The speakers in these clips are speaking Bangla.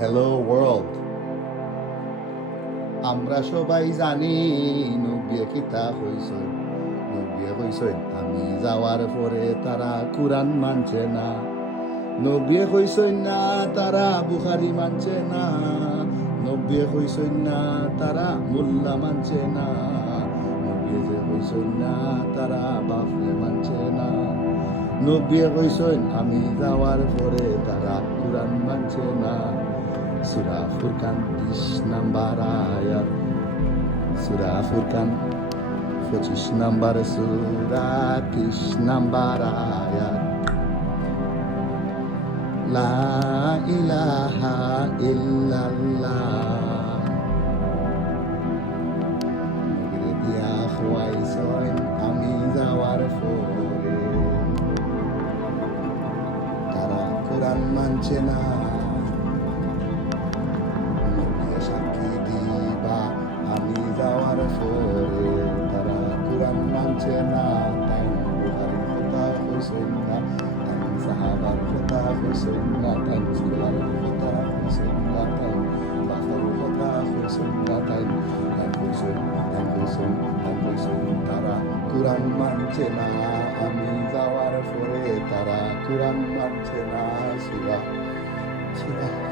হ্যালো ওয়ার্ল্ড, আমরা সবাই জানি নবিয়ে কিতা হইছে। নবিয়ে কইছেন আমি যাওয়ার পরে তারা কুরআন মানছে না। নবিয়ে কইছেন না তারা বুখারি মানছে না। নবিয়ে কইছেন না তারা মোল্লা মানছে না। নবিয়ে যে কইছেন না তারা বাফলে মানছে না। নবিয়ে কইছেন আমি যাওয়ার পরে তারা কুরআন মানছে না। সূরা ফুরকান 20 নাম্বার আয়াত, সূরা ফুরকান 25 নাম্বার সূরা 30 নাম্বার আয়াত। লা ইলাহা ইল্লাল্লাহ। নবীরে দিয়া খোয়াইছেন আমি যাওয়ার পরে তারা কোরআন মানছে না। সাক্ষী দিবা আমি যাওয়ার পরে তারা কুরআন মানছে না। তাই বুখারীর কথা কইছেন না, তাই সাহাবার কথা কইছেন না, তাই সিরার কথা কইছেন না, তাই বাফার কথা কইছেন না, তাই কইছেন তারা কুরআন মানছে না। আমি যাওয়ার পরে তারা কুরআন মানছে না।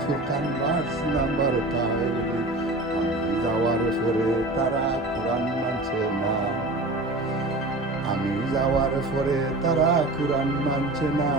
Furqan verse number 5। আমি যাওয়ার পরে তারা কুরআন মানছে না। আমি যাওয়ার পরে তারা কুরআন মানছে না।